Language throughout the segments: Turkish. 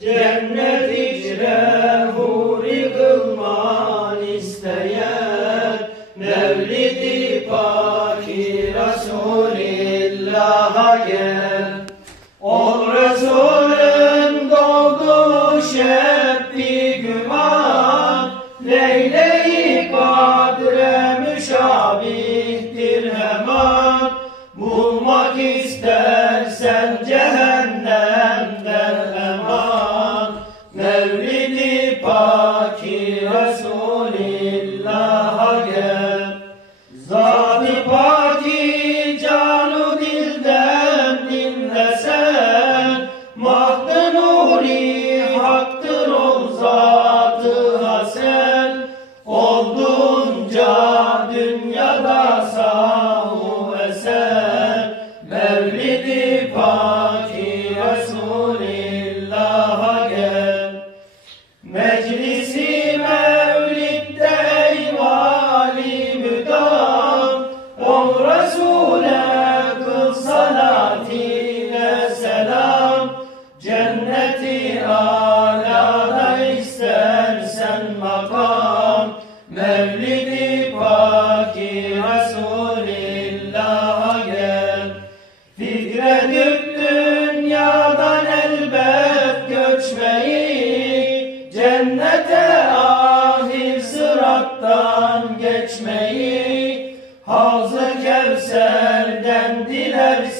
Cennet içre huri kılman isteyen Mevlid-i Paki gel. Ol Resulün doğdu şebbi güman Leyle-i Kadre müşabihtir hemen. Bulmak istersen cehennem Glory.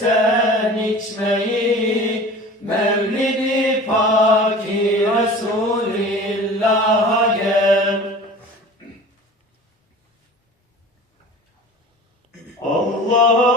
sen içmeyi Mevlid-i Paki Resulillah'a gel. Allah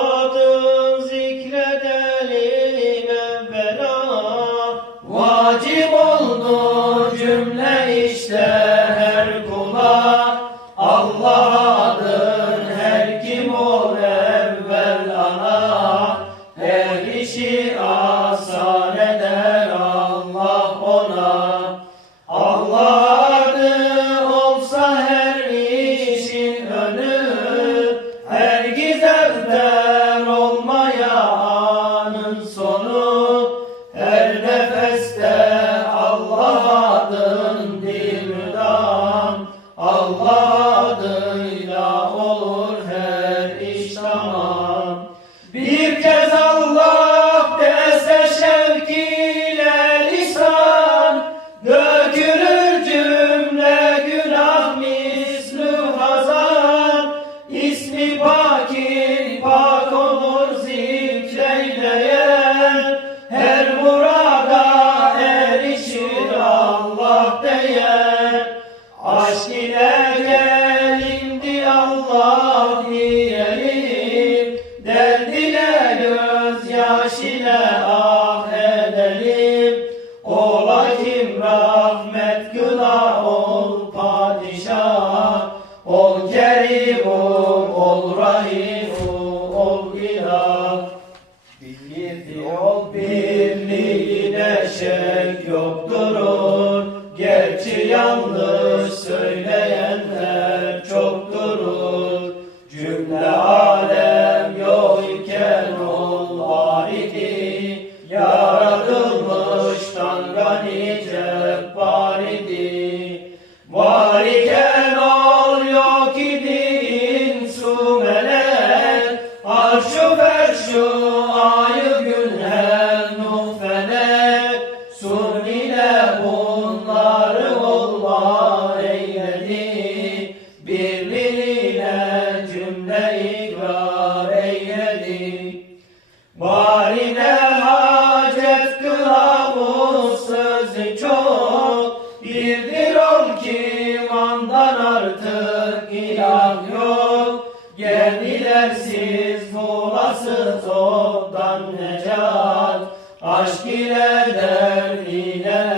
yaş ile ah edelim. Ola kim rahmet günah ol padişah. Ol kerimum ol rahimum ol ilah. Bilgisi ol birliğine şek yokturur Gerçi yanlış إلى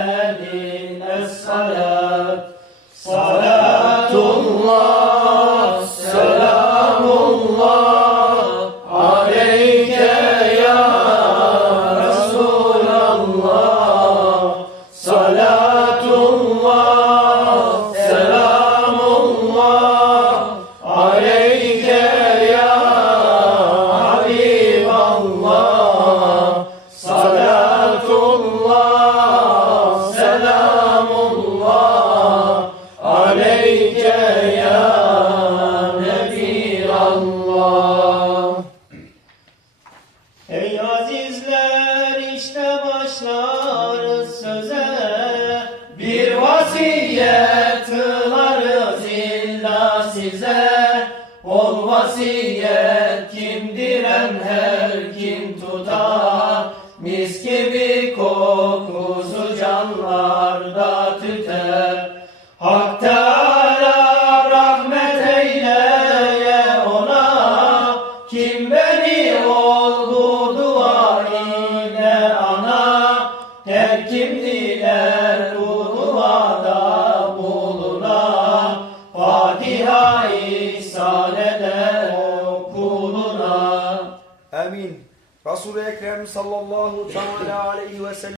vasiyet kılarız illa size. Ol vasiyet kim direm her kim tutar? Mis gibi kokusu canlarda Resul-i Ekrem sallallahu teala aleyhi ve sellem